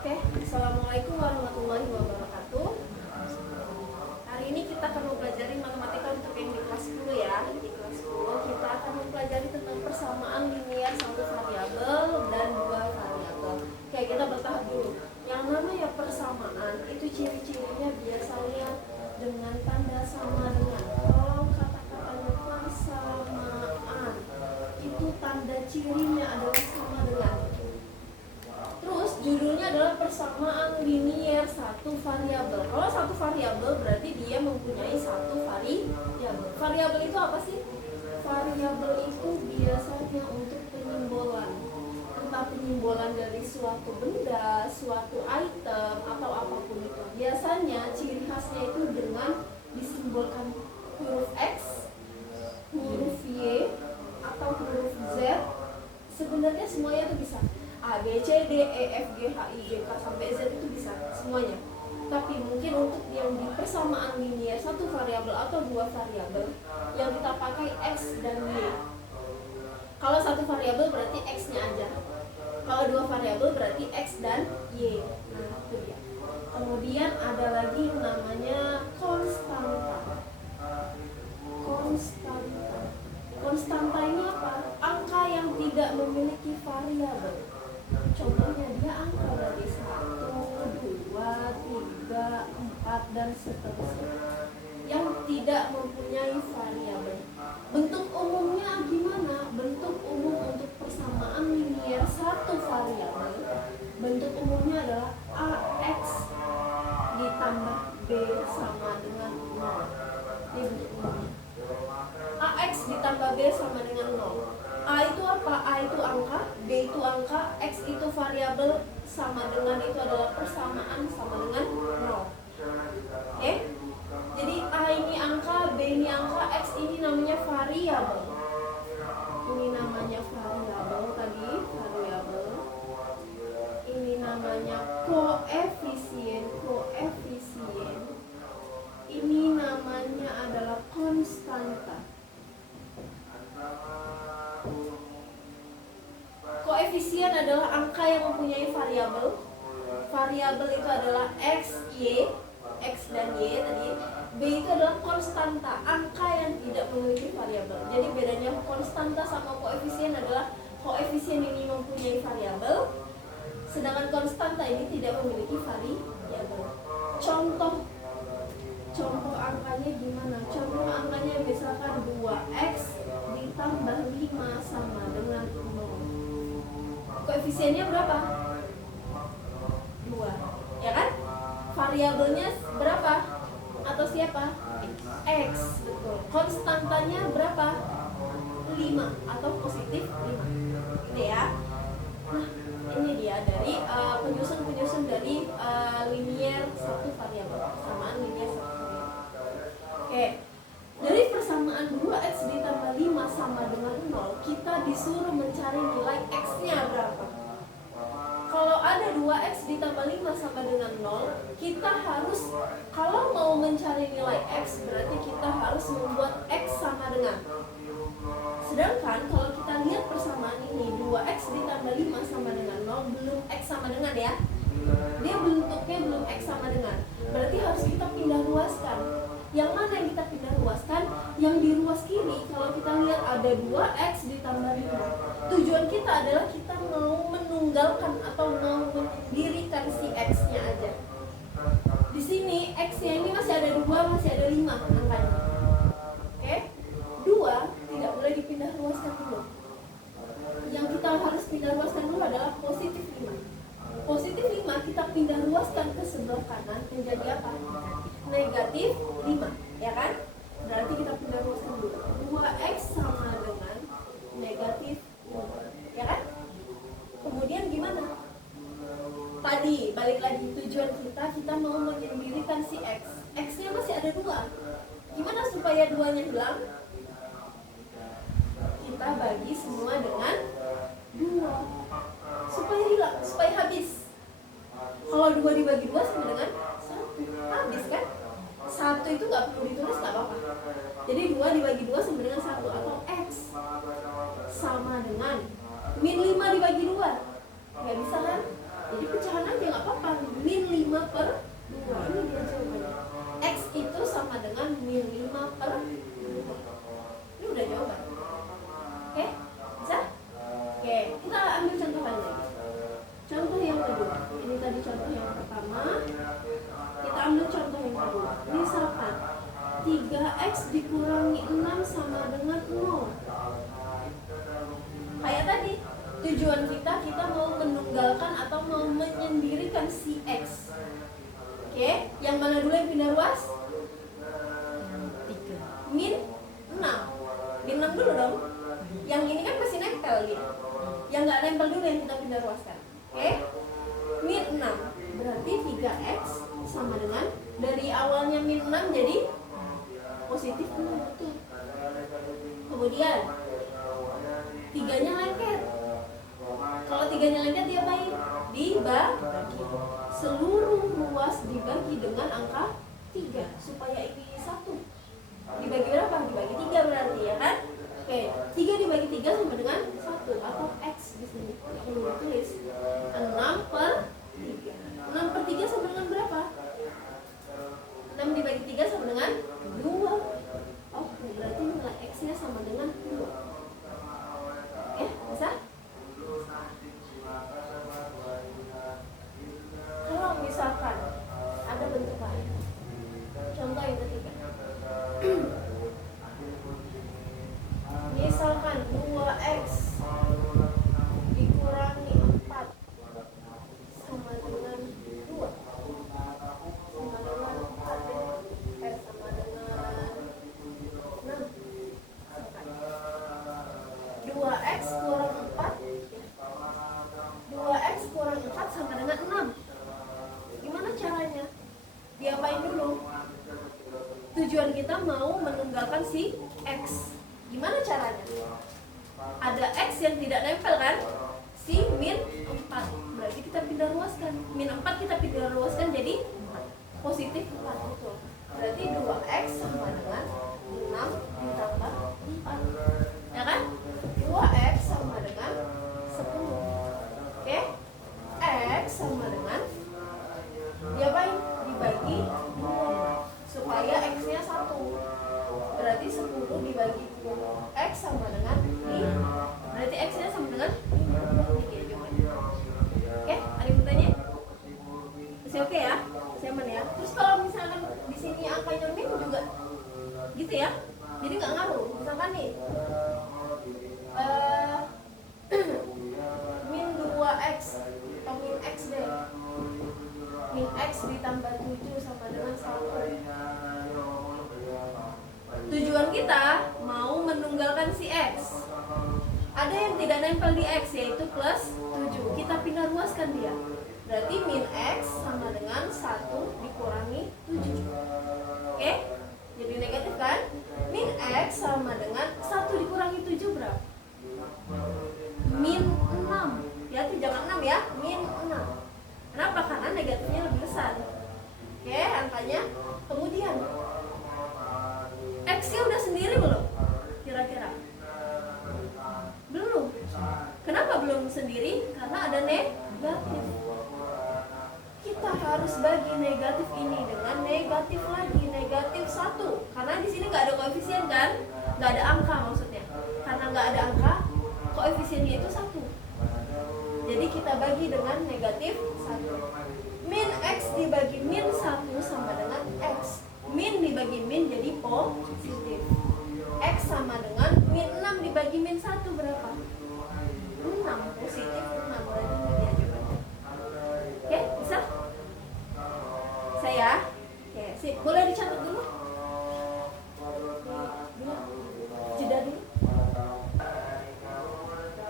Oke, Assalamualaikum warahmatullahi wabarakatuh. Hari ini kita akan mempelajari matematika untuk yang di kelas 10 ya. Di kelas 10 kita akan mempelajari tentang persamaan linier satu variabel dan dua variabel. Oke, kita bertahap dulu. Yang namanya persamaan itu ciri-cirinya biasanya dengan tanda sama dengan. Kalau kata-katanya persamaan itu tanda cirinya adalah sama dengan. Terus judulnya adalah persamaan linier satu variabel. Kalau satu variabel berarti dia mempunyai satu variabel. Variabel itu apa sih? Variabel itu biasanya untuk penyimbolan. Entah penyimbolan dari suatu benda, suatu item, atau apapun itu. Biasanya ciri khasnya itu dengan disimbolkan huruf X, huruf Y, atau huruf Z. Sebenarnya semuanya itu bisa. A, B, C, D, E, F, G, H, I, J, K sampai Z itu bisa semuanya. Tapi mungkin untuk yang di persamaan linier satu variabel atau dua variabel yang kita pakai X dan Y. Kalau satu variabel berarti X-nya aja. Kalau dua variabel berarti X dan Y. Nah, itu dia. Kemudian ada lagi namanya konstanta. Konstanta ini apa? Angka yang tidak memiliki variabel. Contohnya dia angka dari 1, 2, 3, 4, dan seterusnya yang tidak mempunyai variabel. Bentuk umumnya gimana? Bentuk umum untuk persamaan linier satu variabel, bentuk umumnya adalah AX ditambah B sama dengan 0. Ini bentuk umumnya. AX ditambah B sama dengan 0. A itu apa? A itu angka, B itu angka, X itu variabel, sama dengan itu adalah persamaan sama dengan 0. Oke? Jadi A ini angka, B ini angka, X ini namanya variabel. Ini namanya variabel tadi, variabel. Ini namanya koefisien. Ini namanya adalah konstanta. Koefisien adalah angka yang mempunyai variabel. Variabel itu adalah X, Y, X dan Y tadi. B itu adalah konstanta, angka yang tidak memiliki variabel. Jadi bedanya konstanta sama koefisien adalah koefisien ini mempunyai variabel, sedangkan konstanta ini tidak memiliki variabel. Contoh angkanya gimana? Contoh angkanya misalkan 2x ditambah 5 sama dengan 0. Koefisiennya berapa? 2, ya kan? Variabelnya berapa? Atau siapa? X, betul. Konstantanya berapa? 5 atau positif 5. Gitu ya. Nah, ini dia dari penyusun dari linier satu variabel. Persamaan linier satu variabel. Oke. Dari persamaan 2x ditambah 5 sama dengan 0, kita disuruh mencari nilai x-nya berapa. Kalau ada 2x ditambah 5 sama dengan 0, kita harus, kalau mau mencari nilai x, berarti kita harus membuat x sama dengan. Sedangkan kalau kita lihat persamaan ini, 2x ditambah 5 sama dengan 0, belum x sama dengan ya. Dia bentuknya belum x sama dengan. Berarti harus kita pindah ruaskan. Yang mana yang kita pindah ruaskan? Yang di ruas kiri, kalau kita lihat ada 2x ditambah 5. Tujuan kita adalah kita mau menunggalkan atau mau mendirikan si x-nya aja. Di sini x-nya ini masih ada 2, masih ada 5 angkanya. Oke? 2 tidak boleh dipindah ruaskan dulu. Yang kita harus pindah ruaskan dulu adalah positif 5. Positif 5 kita pindah ruaskan ke sebelah kanan menjadi apa? Negatif 5, ya kan? Berarti kita pindah ruaskan dulu. 2x sama dengan negatif 5, ya kan? Kemudian gimana? Tadi balik lagi tujuan kita mau mendirikan si x. X-nya masih ada 2. Gimana supaya 2-nya hilang? Kita bagi semua dengan 2 supaya hilang, supaya habis. Kalau 2 dibagi 2 sama dengan 1, habis kan? 1 itu nggak perlu ditulis, nggak apa-apa. Jadi 2 dibagi 2 sama dengan 1, atau x sama dengan min 5 dibagi 2. Nggak bisa kan? Jadi pecahan aja nggak nggak apa-apa, min 5 per 2. Ini dia jawabannya. X itu sama dengan min 5 per 2. Ini udah jawaban. Oke? Bisa? Oke, kita ambil contoh lain lagi. Contoh yang kedua. Ini tadi contoh yang pertama. Kita ambil contoh yang kedua. Misalkan 3x dikurangi 6 sama dengan 0. Kayak tadi, tujuan kita mau menunggalkan atau mau menyendirikan si x. Oke, yang mana dulu yang pindah ruas? Min 6. Min 6 dulu dong. Yang ini kan masih nempel gitu. Yang nggak nempel dulu yang kita pindah ruaskan. Oke, min 6 berarti 3x sama dengan dari awalnya min 6 jadi positif 6, betul. Kemudian 3-nya lengket. Kalau 3-nya lengket dia baik dibagi. Seluruh ruas dibagi dengan angka 3 supaya ini 1. Dibagi berapa? Dibagi 3 berarti ya kan? Oke, 3 dibagi 3 sama dengan 1 atau x di sini. Perlu ditulis 6 per 3. 6 per 3 sama dengan berapa? 6 dibagi 3 sama dengan 2. Oke, berarti nilai x-nya sama dengan 2. Oke, bisa? Kalau misalkan ada bentuk lain, contoh yang ketiga. Misalkan 2x dikurangi 4 sama dengan 2 sama dengan 4 sama dengan 6. 2x kurang 4 2x kurang 4 sama dengan 6. Gimana caranya? Diapain dulu? Tujuan kita mau menunggalkan si x. Gimana caranya? Ada x yang tidak nempel kan? Si min 4. Berarti kita pindah ruaskan. Min 4 kita pindah ruaskan jadi positif 4, betul. Berarti 2x sama dengan 6 ditambah 4. Ya kan? 2x sama dengan 10. Oke? X sama dengan diapain? Dibagi 2 supaya x-nya 1. Berarti 10 dibagi 2 x sama dengan 5. Berarti x-nya sama dengan 5. Oke, ada yang bertanya? Masih oke ya? Masih aman ya? Terus kalau misalkan di sini angkanya min juga gitu ya? Jadi nggak ngaruh. Misalkan nih min 2x atau min x deh. Min x ditambah 7 sama dengan 1. Tujuan kita mau menunggalkan si x. Ada yang tidak nempel di x yaitu plus 7. Kita pindah ruaskan dia. Berarti min x sama dengan 1 dikurangi 7. Oke? Jadi negatif kan? Min x sama dengan 1 dikurangi 7 berapa? Min 6. Ya, jangan 6 ya. Min 6. Kenapa? Karena negatifnya lebih besar. Oke, angkanya. Kemudian x-nya udah sendiri belum? Kira-kira? Belum. Kenapa belum sendiri? Karena ada negatif. Kita harus bagi negatif ini dengan negatif lagi, negatif 1. Karena di sini nggak ada koefisien kan? Nggak ada angka maksudnya. Karena nggak ada angka, koefisiennya itu 1. Jadi kita bagi dengan negatif 1. Min x dibagi min 1 sama dengan x. Min dibagi min jadi positif. X sama dengan min 6 dibagi min 1 berapa? 6, positif 6. Berarti ini dia jawabannya. Oke, bisa? Saya? Oke, sip. Boleh dicatat dulu? Jeda dulu.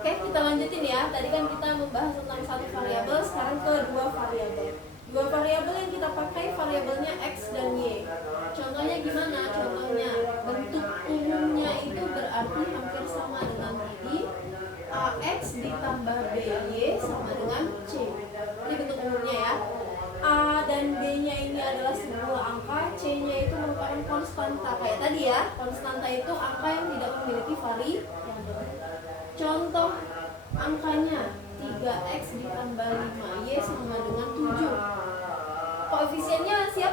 Oke, kita lanjutin ya. Tadi kan kita membahas tentang satu variabel, sekarang ke 2 variabel. 2 variabel yang kita pakai variabelnya x dan y. Contohnya gimana? Contohnya bentuk umumnya itu berarti hampir sama dengan tadi. Ax ditambah by sama dengan c. Ini bentuk umumnya ya. A dan B-nya ini adalah sebuah angka, C-nya itu merupakan konstanta. Kayak tadi ya, konstanta itu angka yang tidak memiliki variabel. Contoh angkanya 3x ditambah 5y sama dengan 7.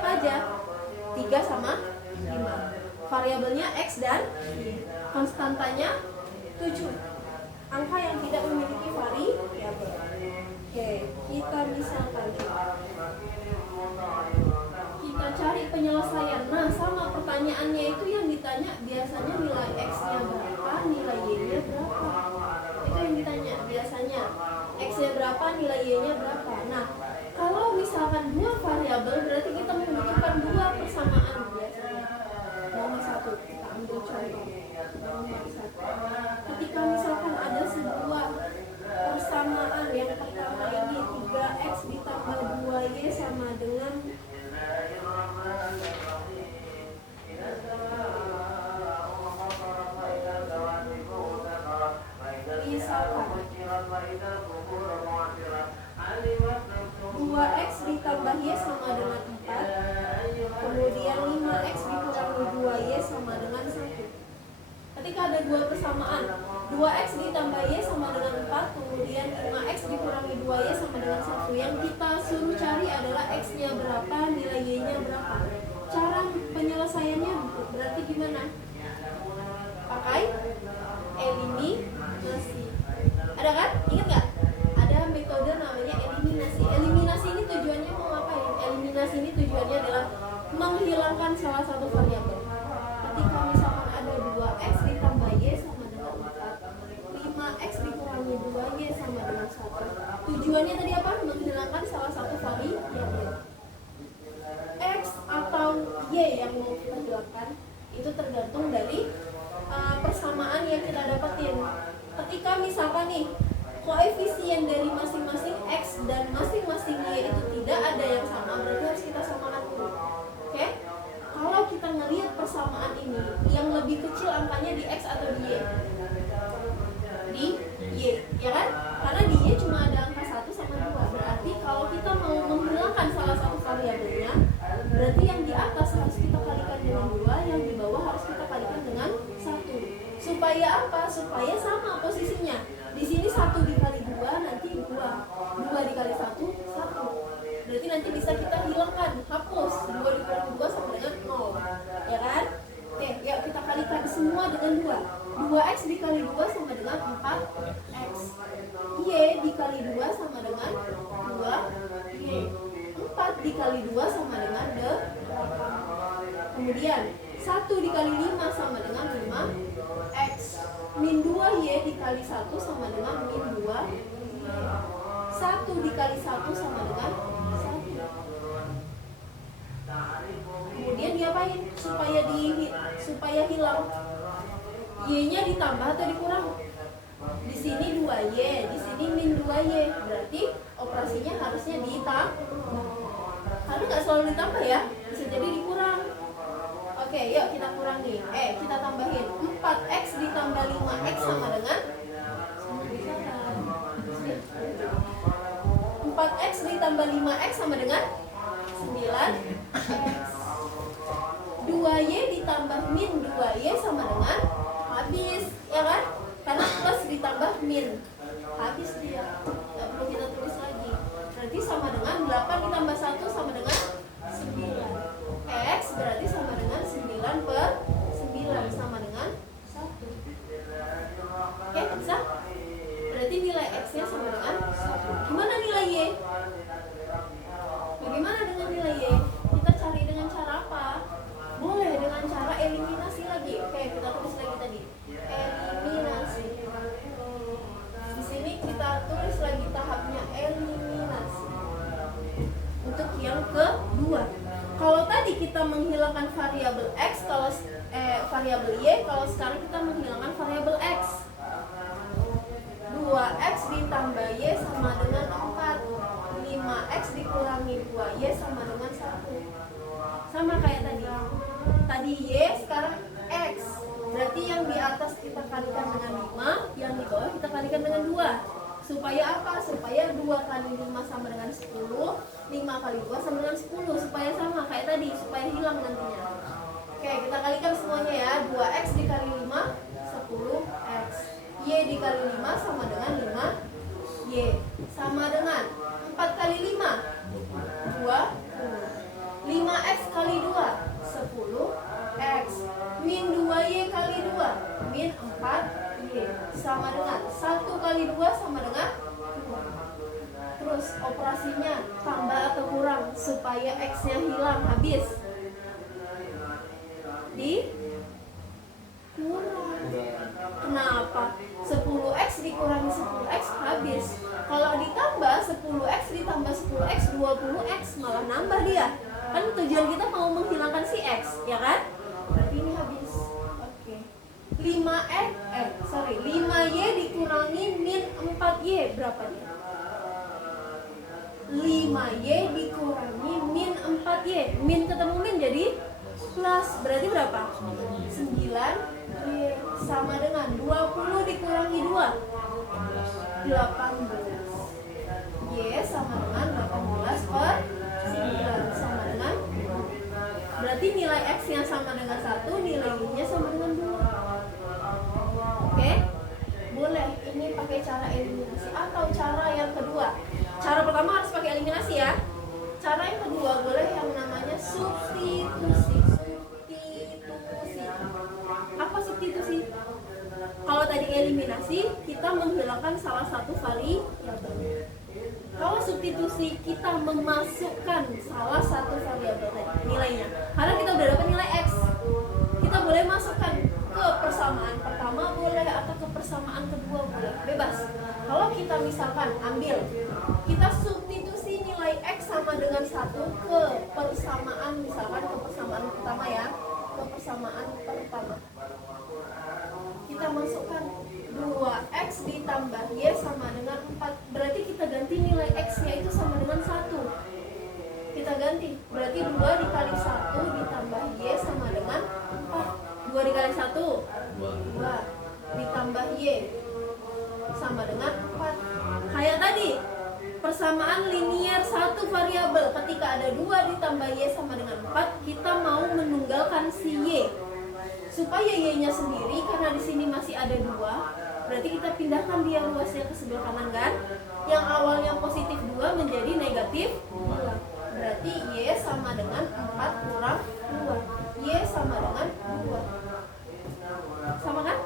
apa aja? 3 sama 5. Variabelnya X dan Y. Konstantanya 7. Angka yang tidak memiliki variabel. Oke, kita misalkan kita cari penyelesaian. Nah, sama pertanyaannya itu yang ditanya biasanya nilai X-nya berapa, nilai Y-nya berapa. Itu yang ditanya biasanya. X-nya berapa, nilai Y-nya berapa. Nah, kalau misalkan 2 variabel berarti kita membutuhkan 2 persamaan biasanya. Nomor 1, kita ambil contoh. Nomor 1. Ketika misalkan ada sebuah persamaan yang pertama ini 3X ditambah 2Y sama dengan misalkan 2X ditambah Y sama dengan 4, kemudian 5X dikurangi 2Y sama dengan 1. Ketika ada 2 persamaan, 2X ditambah Y sama dengan 4, kemudian 5X dikurangi 2Y sama dengan 1. Yang kita suruh cari adalah X-nya berapa, nilai Y-nya berapa. Cara penyelesaiannya berarti gimana? Pakai eliminasi. Ada kan? Ingat nggak? Ada metode namanya eliminasi. Eliminasi ini tujuannya mau ngapain? Eliminasi ini tujuannya adalah menghilangkan salah satu variabel. Ketika misalkan ada 2X ditambah Y sama dengan 4, 5X dikurangi 2Y sama dengan 1. Tujuannya tadi apa? Menghilangkan salah satu variabel. X atau Y yang mau kita hilangkan itu tergantung dari persamaan yang kita dapetin. Ketika misalkan nih koefisien dari masing-masing X dan masing-masing Y itu tidak ada yang sama, berarti harus kita samakan dulu. Oke? Kalau kita ngelihat persamaan ini, yang lebih kecil angkanya di X atau di Y? Di Y, ya kan? Karena di Y cuma ada angka 1 sama 2. Berarti kalau kita mau menghilangkan salah satu variabelnya, berarti yang di atas harus kita kalikan dengan 2, yang di bawah harus kita kalikan dengan 1. Supaya apa? Supaya sama posisinya. Di sini 1 dikali 2 nanti 2. 2 dikali 1, 1. Berarti nanti bisa kita hilangkan, hapus. 2 dikali 2 sama dengan 0. Ya kan? Oke, yuk kita kalikan semua dengan 2. 2X dikali 2 sama dengan 4X. Y dikali 2 sama dengan 2Y. 4 dikali 2 sama dengan 8. Kemudian 1 dikali 5 sama dengan 5X. Min 2Y dikali 1 sama dengan min 2Y. 1 dikali 1 sama dengan 1. Kemudian diapain? Supaya hilang. Y-nya ditambah atau dikurang? Di sini 2Y, di sini min 2Y. Berarti operasinya harusnya ditambah. Karena nggak selalu ditambah ya, bisa jadi dikurang. Oke, yuk kita kurangi. Kita tambahin 4X ditambah 5X sama dengan 4X ditambah 5X sama dengan 9X. 2Y ditambah min 2Y sama dengan habis, ya kan? Karena plus ditambah min, habis dia. Nggak perlu kita tulis lagi. Berarti sama dengan 8 ditambah 1 sama dengan 9. X berarti sama dengan 9 per 9 sama dengan 1. Oke, bisa? Berarti nilai X-nya sama dengan 1. Gimana nilai Y? Bagaimana dengan nilai Y? Kita cari dengan cara apa? Boleh dengan cara eliminasi lagi. Oke, kita tulis lagi tadi. Eliminasi. Di sini kita tulis lagi tahapnya eliminasi. Untuk yang kedua. Kalau tadi kita menghilangkan variabel X, kalau variabel Y, kalau sekarang kita menghilangkan variabel X. 2X ditambah Y sama dengan 4. 5X dikurangi 2Y sama dengan 1. Sama kayak tadi. Tadi Y, sekarang X. Berarti yang di atas kita kalikan dengan 5, yang di bawah kita kalikan dengan 2. Supaya apa? Supaya 2 kali 5 sama dengan 10, 5 kali 2 sama dengan 10. Supaya sama kayak tadi, supaya hilang nantinya. Oke, kita kalikan semuanya ya. 2X dikali 5, 10X. Y dikali 5 sama dengan 5Y. Sama dengan 4 kali 5, 20. 5X 2 sama dengan 2. Terus operasinya tambah atau kurang supaya X-nya hilang, habis dikurang. Kenapa? 10X dikurangi 10X habis. Kalau ditambah 10X ditambah 10X 20X, malah nambah dia. Kan tujuan kita mau menghilangkan si X, ya kan? Berarti ini habis. Oke. 5Y dikurangi min 4Y berapa dia? 5Y dikurangi min 4Y. Min ketemu min jadi plus, berarti berapa? 9Y sama dengan 20 dikurangi 2 18. Y sama dengan 18 per 9 sama dengan 2. Berarti nilai X nya sama dengan 1, nilai Y nya sama dengan 2. Oke? Boleh ini pakai cara eliminasi atau cara yang kedua. Cara pertama harus pakai eliminasi ya. Cara yang kedua boleh yang namanya substitusi. Apa substitusi? Kalau tadi eliminasi, kita menghilangkan salah satu variabel. Kalau substitusi, kita memasukkan salah satu variabel tadi, nilainya. Karena kita udah dapat nilai X, kita boleh masukkan ke persamaan pertama boleh, atau ke persamaan kedua boleh, bebas. Kalau kita misalkan ambil, kita substitusi nilai X sama dengan 1 ke persamaan, misalkan ke persamaan pertama ya, ke persamaan pertama. Kita masukkan 2X ditambah Y sama dengan 4. Berarti kita ganti nilai X-nya itu sama dengan 1. Kita ganti. Berarti 2 dikali 1 ditambah Y sama dengan 4. 2 dikali 1 2 ditambah Y sama dengan 4. Kayak tadi, persamaan linier satu variabel. Ketika ada 2 ditambah Y sama dengan 4, kita mau menunggalkan si Y supaya Y-nya sendiri, karena di sini masih ada 2, berarti kita pindahkan dia luasnya ke sebelah kanan kan. Yang awalnya positif 2 menjadi negatif 2. Berarti Y sama dengan 4 kurang 2. Y sama dengan 2. Sama kan?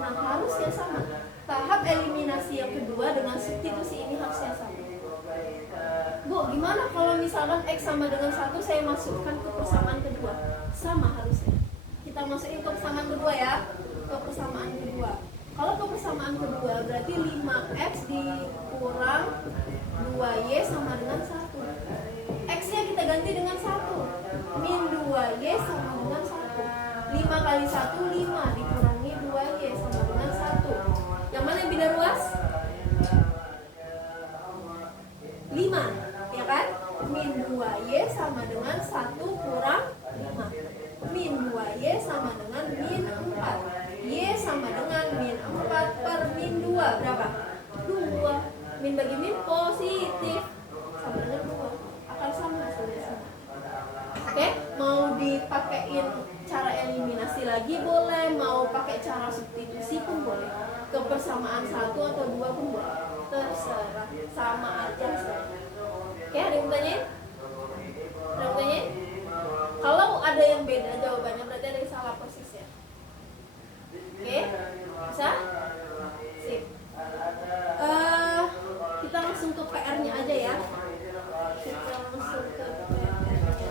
Nah, harusnya sama. Tahap eliminasi yang kedua dengan substitusi ini harusnya sama. Bu, gimana kalau misalkan X sama dengan 1 saya masukkan ke persamaan kedua? Sama harusnya. Kita masukin ke persamaan kedua ya, ke persamaan kedua. Kalau ke persamaan kedua berarti 5X dikurang 2Y sama dengan 1. X-nya kita ganti dengan 1. Min 2Y sama dengan 1. 5 kali 1, 5 dikurangi 2Y sama dengan 1. Yang mana yang pindah ruas? 5, ya kan? Min 2Y sama dengan 1 kurang 5. Min 2Y sama dengan min 4. Y sama dengan min 4 per min 2. Berapa? 2. Min bagi min positif, sama dengan 2. Akan sama hasilnya. Oke, mau dipakein cara eliminasi lagi boleh, mau pakai cara substitusi pun boleh. Ke persamaan 1 atau 2 pun boleh. Terserah, sama aja. Oke, ada yang bertanya? Ada yang bertanya? Kalau ada yang beda jawabannya berarti ada yang salah persis ya. Oke, bisa? Sip. Kita langsung ke PR-nya aja ya. Kita langsung ke PR-nya aja.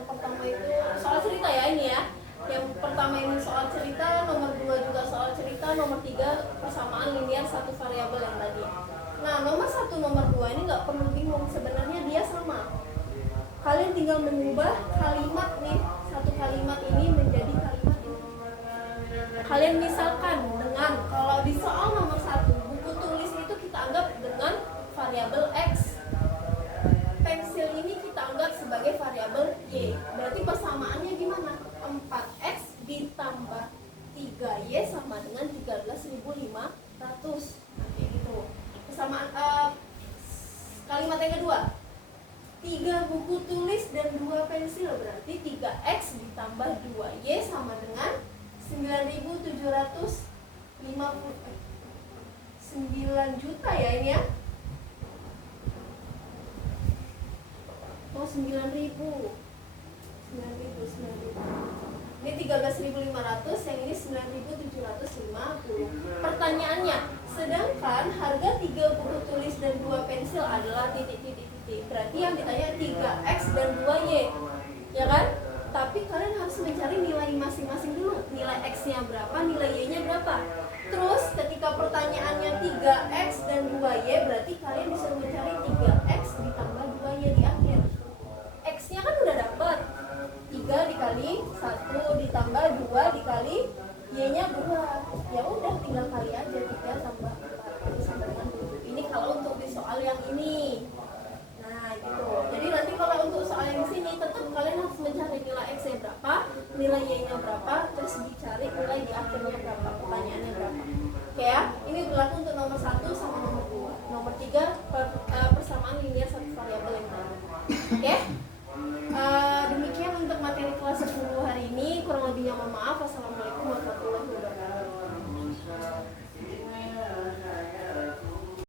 yang pertama itu soal cerita ya ini ya. Yang pertama ini soal cerita, nomor 2 juga soal cerita, nomor 3 persamaan linear satu variabel yang tadi. Nah, nomor 1, nomor 2 ini nggak perlu bingung, sebenarnya dia sama. Kalian tinggal mengubah kalimat nih, satu kalimat ini menjadi kalimat ini. Kalian misalkan dengan, kalau di soal nomor 1, buku tulis itu kita anggap dengan variabel X. Pensil ini kita anggap sebagai variabel Y. Berarti persamaannya gimana? 4X ditambah 3Y sama dengan 13.500. Kayak gitu. Persamaan kalimat yang kedua. 3 buku tulis dan 2 pensil, berarti 3X ditambah 2Y sama dengan 9.750 9 juta ya ini ya. Oh 9.000. Ini 13.500, yang ini 9.750. Pertanyaannya, sedangkan harga 3 buku tulis dan 2 pensil adalah titik-titik. Berarti yang ditanya 3X dan 2Y, ya kan? Tapi kalian harus mencari nilai masing-masing dulu. Nilai X-nya berapa, nilai Y-nya berapa. Terus ketika pertanyaannya 3X dan 2Y, berarti kalian disuruh mencari 3X ditambah 2Y di akhir. X-nya kan udah dapat 3 dikali 1 ditambah 2 dikali Y-nya 2. Ya udah tinggal kali aja 3 tambah 4 sama dengan 7. Ini kalau untuk di soal yang ini. Nah gitu. Jadi nanti kalau untuk soal yang sini tetap kalian harus mencari nilai X-nya berapa, nilai Y-nya berapa, terus dicari nilai di akhirnya berapa, pertanyaannya berapa. Oke ya, ini berlaku untuk nomor 1 sama nomor 2. Nomor 3 persamaan linear satu variabel yang tadi. Oke? Demikian untuk materi kelas 10 hari ini. Kurang lebihnya mohon maaf. Wassalamualaikum